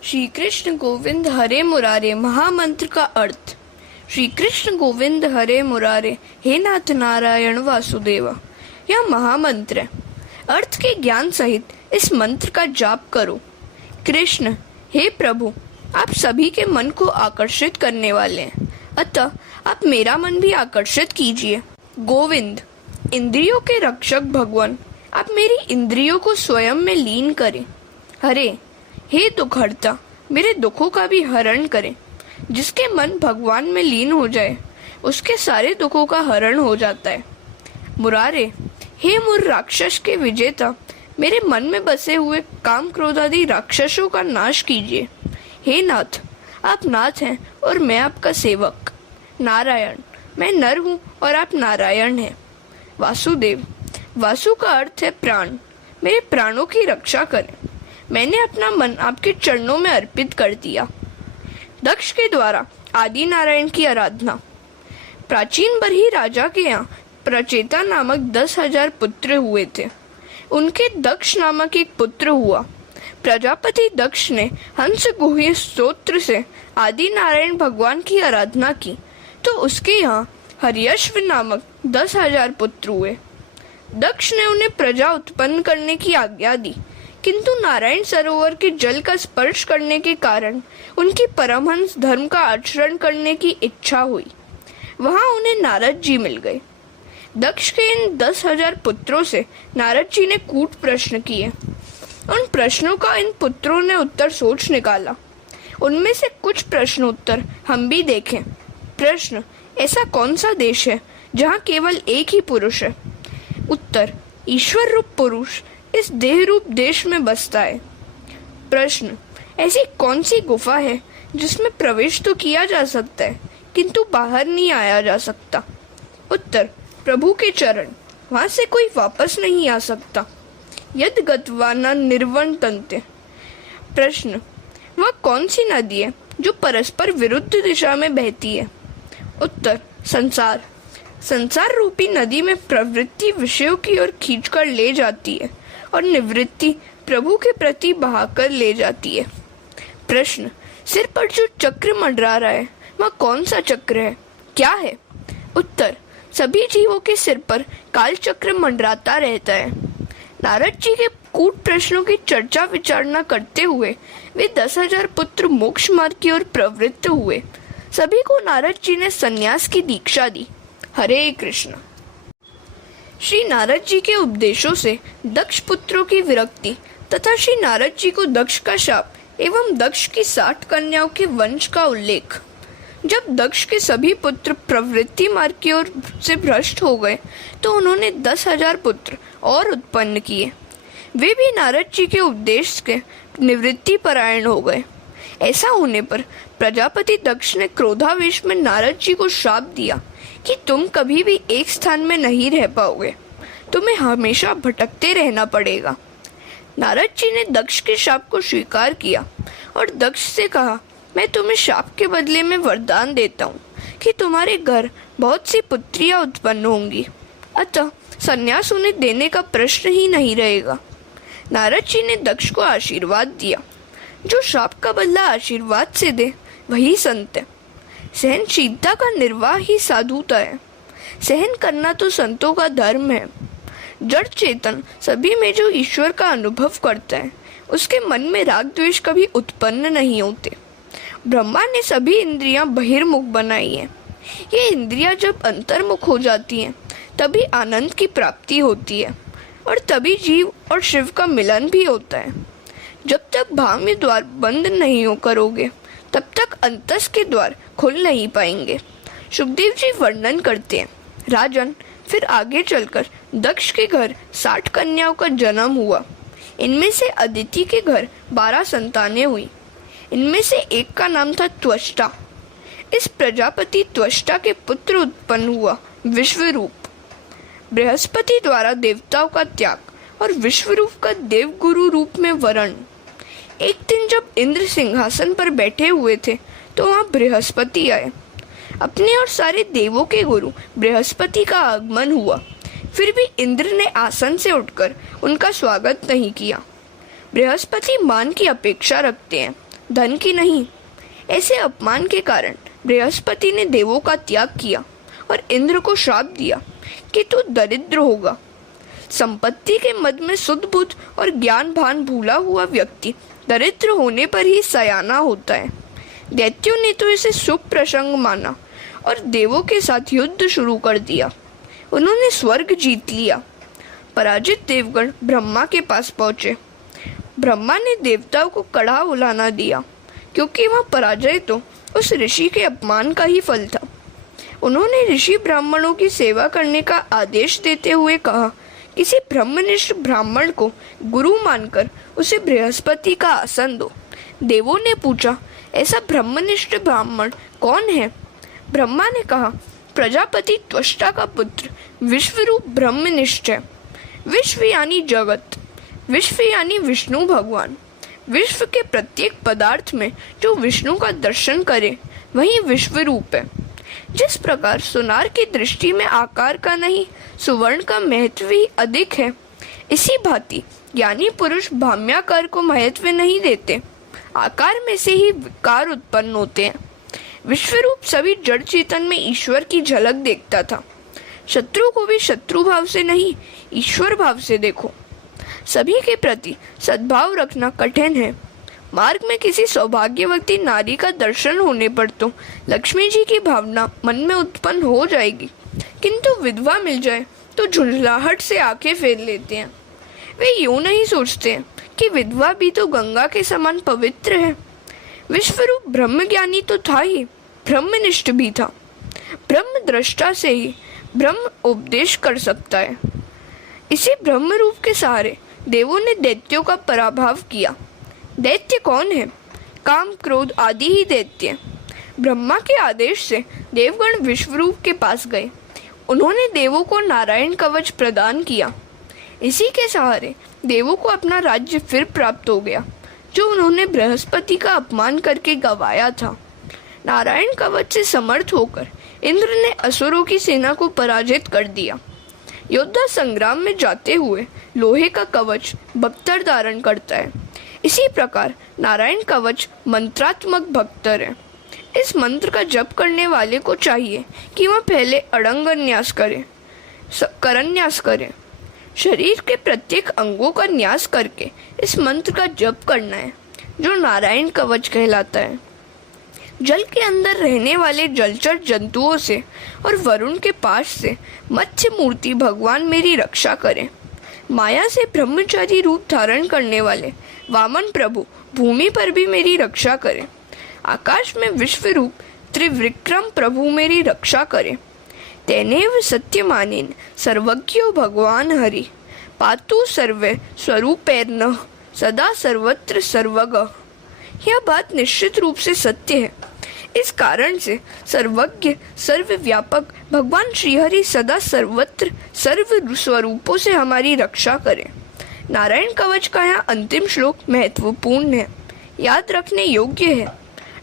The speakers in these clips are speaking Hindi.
श्री कृष्ण गोविंद हरे मुरारे महामंत्र का अर्थ। श्री कृष्ण गोविंद हरे मुरारे हे नाथ नारायण वासुदेव, यह महामंत्र है। अर्थ के ज्ञान सहित इस मंत्र का जाप करो। कृष्ण, हे प्रभु, आप सभी के मन को आकर्षित करने वाले हैं, अतः आप मेरा मन भी आकर्षित कीजिए। गोविंद, इंद्रियों के रक्षक भगवान, आप मेरी इंद्रियों को स्वयं में लीन करें। हरे, हे दुखहर्ता, मेरे दुखों का भी हरण करें। जिसके मन भगवान में लीन हो जाए उसके सारे दुखों का हरण हो जाता है। मुरारे, हे मुर राक्षस के विजेता, मेरे मन में बसे हुए काम क्रोध आदि राक्षसों का नाश कीजिए। हे नाथ, आप नाथ हैं और मैं आपका सेवक। नारायण, मैं नर हूँ और आप नारायण हैं। वासुदेव, वासु का अर्थ है प्राण, मेरे प्राणों की रक्षा करें। मैंने अपना मन आपके चरणों में अर्पित कर दिया। दक्ष के द्वारा आदि नारायण की आराधना। प्राचीन बरही राजा के यहाँ प्रचेता नामक 10,000 पुत्र हुए थे। उनके दक्ष नामक एक पुत्र हुआ। प्रजापति दक्ष ने हंस गुह्य स्तोत्र से आदि नारायण भगवान की आराधना की, तो उसके यहाँ हर्यश्व नामक 10,000 पुत्र हुए। दक्ष ने उन्हें प्रजा उत्पन्न करने की आज्ञा दी, किंतु नारायण सरोवर के जल का स्पर्श करने के कारण उनकी परमहंस धर्म का आचरण करने की इच्छा हुई। वहां उन्हें नारद जी मिल गए। दक्ष के इन 10,000 पुत्रों से नारद जी ने कूट प्रश्न किए। उन प्रश्नों का इन पुत्रों ने उत्तर सोच निकाला। उनमें से कुछ प्रश्न उत्तर हम भी देखें। प्रश्न, ऐसा कौन सा देश है जहाँ केवल एक ही पुरुष है? उत्तर, ईश्वर रूप पुरुष इस देह रूप देश में बसता है। प्रश्न, ऐसी कौन सी गुफा है जिसमें प्रवेश तो किया जा सकता है किंतु बाहर नहीं आया जा सकता? उत्तर, प्रभु के चरण, वहां से कोई वापस नहीं आ सकता। यद गत्वा न निर्वर्तन्ते। प्रश्न, वह कौन सी नदी है जो परस्पर विरुद्ध दिशा में बहती है? उत्तर, संसार। संसार रूपी नदी में प्रवृत्ति विषयों की ओर खींचकर ले जाती है और निवृत्ति प्रभु के प्रति बहाकर ले जाती है। प्रश्न, सिर पर जो चक्र मंडरा रहा है वह कौन सा चक्र है, क्या है? उत्तर, सभी जीवों के सिर पर काल चक्र मंडराता रहता है। नारद जी के कूट प्रश्नों की चर्चा विचारणा करते हुए वे 10,000 पुत्र मोक्ष मार्ग की ओर प्रवृत्त हुए। सभी को नारद जी ने संन्यास की दीक्षा दी। हरे कृष्ण। श्री नारद जी के उपदेशों से दक्ष पुत्रों की विरक्ति तथा श्री नारद जी को दक्ष का शाप एवं दक्ष की 60 कन्याओं के वंश का उल्लेख। जब दक्ष के सभी पुत्र प्रवृत्ति मार्ग की ओर से भ्रष्ट हो गए तो उन्होंने 10,000 पुत्र और उत्पन्न किए। वे भी नारद जी के उपदेश के निवृत्ति परायण हो गए। ऐसा होने पर प्रजापति दक्ष ने क्रोधावेश में नारद जी को श्राप दिया कि तुम कभी भी एक स्थान में नहीं रह पाओगे, तुम्हें हमेशा भटकते रहना पड़ेगा। नारद जी ने दक्ष के शाप को स्वीकार किया और दक्ष से कहा, मैं तुम्हें शाप के बदले में वरदान देता हूँ कि तुम्हारे घर बहुत सी पुत्रियां उत्पन्न होंगी, अतः संन्यास उन्हें देने का प्रश्न ही नहीं रहेगा। नारद जी ने दक्ष को आशीर्वाद दिया। जो शाप का बदला आशीर्वाद से दे वही संत है। सहनशीलता का निर्वाह ही साधुता है। सहन करना तो संतों का धर्म है। जड़ चेतन सभी में जो ईश्वर का अनुभव करता है उसके मन में राग द्वेष कभी उत्पन्न नहीं होते। ब्रह्मा ने सभी इंद्रियां बहिर्मुख बनाई हैं। ये इंद्रियां जब अंतर्मुख हो जाती हैं तभी आनंद की प्राप्ति होती है और तभी जीव और शिव का मिलन भी होता है। जब तक भाम्य द्वार बंद नहीं करोगे तब तक अंतस के द्वार खुल नहीं पाएंगे। सुखदेव जी वर्णन करते हैं, राजन, फिर आगे चलकर दक्ष के घर 60 कन्याओं का जन्म हुआ। इनमें से अदिति के घर 12 संतानें हुई। इनमें से एक का नाम था त्वष्टा। इस प्रजापति त्वष्टा के पुत्र उत्पन्न हुआ विश्वरूप। बृहस्पति द्वारा देवताओं का त्याग और विश्वरूप का देवगुरु रूप में वरण। एक दिन जब इंद्र सिंहासन पर बैठे हुए थे तो वहां बृहस्पति आए। अपने और सारे देवों के गुरु बृहस्पति का आगमन हुआ, फिर भी इंद्र ने आसन से उठकर उनका स्वागत नहीं किया। बृहस्पति मान की अपेक्षा रखते हैं, धन की नहीं। ऐसे अपमान के कारण बृहस्पति ने देवों का त्याग किया और इंद्र को श्राप दिया कि तू दरिद्र होगा। संपत्ति के मद में सुध बुद्ध और ज्ञान भान भूला हुआ व्यक्ति दरिद्र होने पर ही सयाना होता है। दैत्यों ने तो इसे शुभ प्रसंग माना और देवों के साथ युद्ध शुरू कर दिया। उन्होंने स्वर्ग जीत लिया। पराजित देवगण ब्रह्मा के पास पहुंचे। ब्रह्मा ने देवताओं को कड़ा उलाना दिया, क्योंकि वह पराजय तो उस ऋषि के अपमान का ही फल था। उन्होंने ऋषि ब्राह्मणों की सेवा करने का आदेश देते हुए कहा, किसी ब्रह्मनिष्ठ ब्राह्मण को गुरु मानकर उसे बृहस्पति का आसन दो। देवों ने पूछा, ऐसा ब्रह्मनिष्ठ ब्राह्मण कौन है? ब्रह्मा ने कहा, प्रजापति त्वष्टा का पुत्र विश्वरूप ब्रह्मनिष्ठ है। विश्व यानी जगत, विश्व यानी विष्णु भगवान। विश्व के प्रत्येक पदार्थ में जो विष्णु का दर्शन करे वही विश्व रूप है। जिस प्रकार सुनार की दृष्टि में आकार का नहीं सुवर्ण का महत्व ही अधिक है, इसी भांति ज्ञानी पुरुष भाम्याकार को महत्व नहीं देते। आकार में से ही विकार उत्पन्न होते हैं। विश्वरूप सभी जड़ चेतन में ईश्वर की झलक देखता था। शत्रु को भी शत्रु भाव से नहीं, ईश्वर भाव से देखो। सभी के प्रति सद्भाव रखना कठिन है। मार्ग में किसी सौभाग्यवती नारी का दर्शन होने पर तो लक्ष्मी जी की भावना मन में उत्पन्न हो जाएगी, किंतु विधवा मिल जाए तो झुंझलाहट से आंखें फेर लेते हैं। वे यूं नहीं सोचते हैं कि विधवा भी तो गंगा के समान पवित्र है। विश्वरूप ब्रह्मज्ञानी तो था ही, ब्रह्मनिष्ठ भी था। ब्रह्म दृष्टा से ही ब्रह्म उपदेश कर सकता है। इसी ब्रह्म रूप के सहारे देवों ने दैत्यों का पराभव किया। दैत्य कौन है? काम क्रोध आदि ही दैत्य। ब्रह्मा के आदेश से देवगण विश्वरूप के पास गए। उन्होंने देवों को नारायण कवच प्रदान किया। इसी के सहारे देवों को अपना राज्य फिर प्राप्त हो गया, जो उन्होंने बृहस्पति का अपमान करके गंवाया था। नारायण कवच से समर्थ होकर इंद्र ने असुरों की सेना को पराजित कर दिया। योद्धा संग्राम में जाते हुए लोहे का कवच बख्तर धारण करता है। इसी प्रकार नारायण कवच मंत्रात्मक बख्तर है। इस मंत्र का जप करने वाले को चाहिए कि वह पहले अड़ंगन्यास करे, करन्यास करे। शरीर के प्रत्येक अंगों का न्यास करके इस मंत्र का जप करना है, जो नारायण कवच कहलाता है। जल के अंदर रहने वाले जलचर जंतुओं से और वरुण के पास से मत्स्य मूर्ति भगवान मेरी रक्षा करें। माया से ब्रह्मचारी रूप धारण करने वाले वामन प्रभु भूमि पर भी मेरी रक्षा करें। आकाश में विश्व रूप त्रिविक्रम प्रभु मेरी रक्षा करें। तेनेव सत्यमानेन सर्वज्ञो भगवान हरि पातु सर्वे स्वरूपेर्न सदा सर्वत्र सर्वगः। यह बात निश्चित रूप से सत्य है। इस कारण से सर्वज्ञ सर्वव्यापक भगवान श्रीहरि सदा सर्वत्र सर्व स्वरूपों से हमारी रक्षा करें। नारायण कवच का यह अंतिम श्लोक महत्वपूर्ण है, याद रखने योग्य है।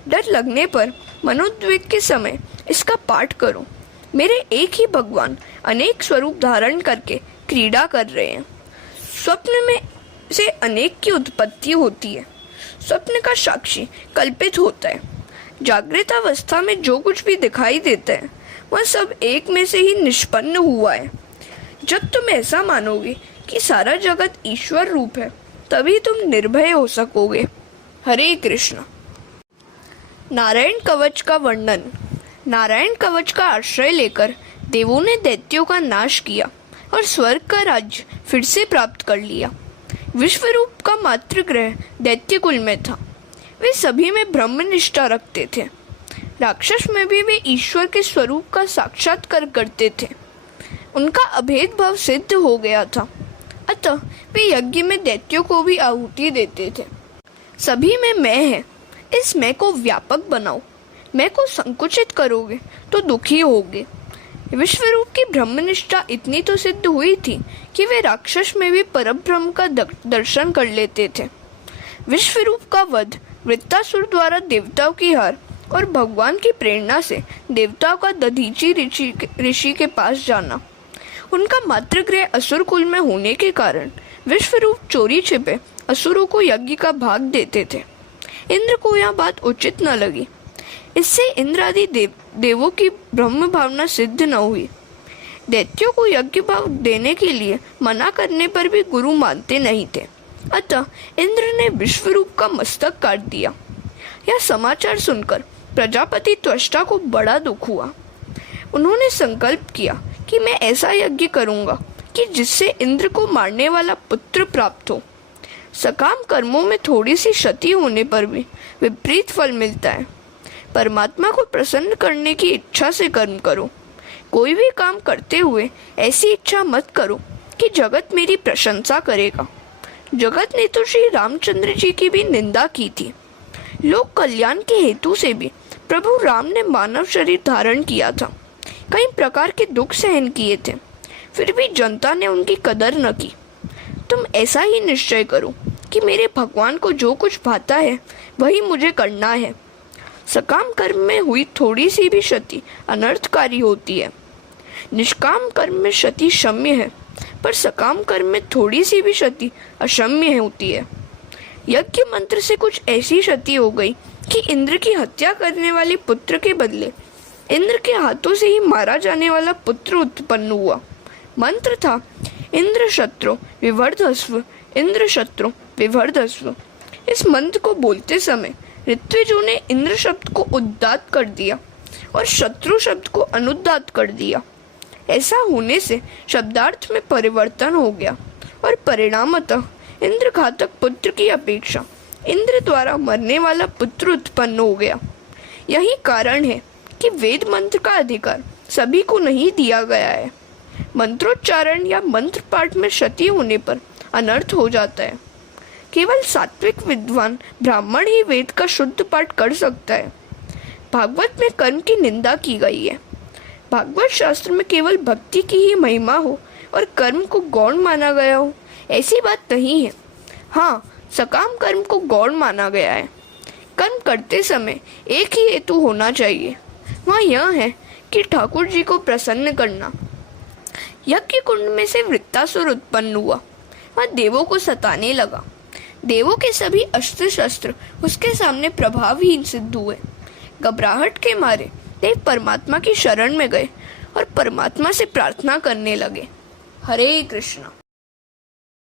डर लगने पर मनोद्वेग के समय इसका पाठ करो। मेरे एक ही भगवान अनेक स्वरूप धारण करके क्रीड़ा कर रहे हैं। स्वप्न में से अनेक की उत्पत्ति होती है। स्वप्न का साक्षी कल्पित होता है। जागृत अवस्था में जो कुछ भी दिखाई देता है वह सब एक में से ही निष्पन्न हुआ है। जब तुम ऐसा मानोगे कि सारा जगत ईश्वर रूप है, तभी तुम निर्भय हो सकोगे। हरे कृष्ण। नारायण कवच का वर्णन। नारायण कवच का आश्रय लेकर देवों ने दैत्यों का नाश किया और स्वर्ग का राज्य फिर से प्राप्त कर लिया। विश्वरूप का मातृगृह दैत्य कुल में था। वे सभी में ब्रह्मनिष्ठा रखते थे। राक्षस में भी वे ईश्वर के स्वरूप का साक्षात्कार करते थे। उनका अभेद भाव सिद्ध हो गया था, अतः वे यज्ञ में दैत्यों को भी आहुति देते थे। सभी में मैं है, इस मैं को व्यापक बनाओ। मैं को संकुचित करोगे तो दुखी होगे। विश्वरूप की ब्रह्मनिष्ठा इतनी तो सिद्ध हुई थी कि वे राक्षस में भी परब्रह्म का दर्शन कर लेते थे। विश्वरूप का वध वृत्तासुर द्वारा देवताओं की हार और भगवान की प्रेरणा से देवताओं का दधीची ऋषि के पास जाना। उनका मातृगृह असुर कुल में होने के कारण विश्वरूप चोरी छिपे असुरों को यज्ञ का भाग देते थे। इंद्र को यह बात उचित न लगी। इससे इंद्र आदि देवों की ब्रह्म भावना सिद्ध न हुई। दैत्यों को यज्ञ भाव देने के लिए मना करने पर भी गुरु मानते नहीं थे। अतः इंद्र ने विश्वरूप का मस्तक काट दिया। यह समाचार सुनकर प्रजापति त्वष्टा को बड़ा दुख हुआ। उन्होंने संकल्प किया कि मैं ऐसा यज्ञ करूंगा कि जिससे इंद्र को मारने वाला पुत्र प्राप्त हो। सकाम कर्मों में थोड़ी सी क्षति होने पर भी विपरीत फल मिलता है। परमात्मा को प्रसन्न करने की इच्छा से कर्म करो। कोई भी काम करते हुए ऐसी इच्छा मत करो कि जगत मेरी प्रशंसा करेगा। जगत ने तो श्री रामचंद्र जी की भी निंदा की थी। लोक कल्याण के हेतु से भी प्रभु राम ने मानव शरीर धारण किया था, कई प्रकार के दुख सहन किए थे, फिर भी जनता ने उनकी कदर न की। तुम ऐसा ही निश्चय करो कि मेरे भगवान को जो कुछ भाता है वही मुझे करना है। सकाम कर्म में हुई थोड़ी सी भी क्षति अनर्थकारी होती है। निष्काम कर्म में क्षति क्षम्य है, पर सकाम कर्म में थोड़ी सी भी क्षति अक्षम्य होती है। यज्ञ मंत्र से कुछ ऐसी क्षति हो गई कि इंद्र की हत्या करने वाले पुत्र के बदले इंद्र के हाथों से ही मारा जाने वाला पुत्र उत्पन्न हुआ। मंत्र था इंद्र शत्रु विवर्धस्व, इंद्र शत्रु विवर्धस्व। इस मंत्र को बोलते समय ऋत्विजों ने इंद्र शब्द को उदात्त कर दिया और शत्रु शब्द को अनुदात्त कर दिया। ऐसा होने से शब्दार्थ में परिवर्तन हो गया और परिणामतः इंद्र घातक पुत्र की अपेक्षा इंद्र द्वारा मरने वाला पुत्र उत्पन्न हो गया। यही कारण है कि वेद मंत्र का अधिकार सभी को नहीं दिया गया है। मंत्रोच्चारण या मंत्र पाठ में क्षति होने पर अनर्थ हो जाता है। केवल सात्विक विद्वान ब्राह्मण ही वेद का शुद्ध पाठ कर सकता है। भागवत में कर्म की निंदा की गई है। भागवत शास्त्र में केवल भक्ति की ही महिमा हो और कर्म को गौण माना गया हो, ऐसी बात नहीं है। हाँ, सकाम कर्म को गौण माना गया है। कर्म करते समय एक ही हेतु होना चाहिए, वह यह है कि ठाकुर जी को प्रसन्न करना। यज्ञ कुंड में से वृत्तासुर उत्पन्न हुआ। वह देवों को सताने लगा। देवों के सभी अस्त्र शस्त्र उसके सामने प्रभावहीन सिद्ध हुए। घबराहट के मारे देव परमात्मा की शरण में गए और परमात्मा से प्रार्थना करने लगे। हरे कृष्णा।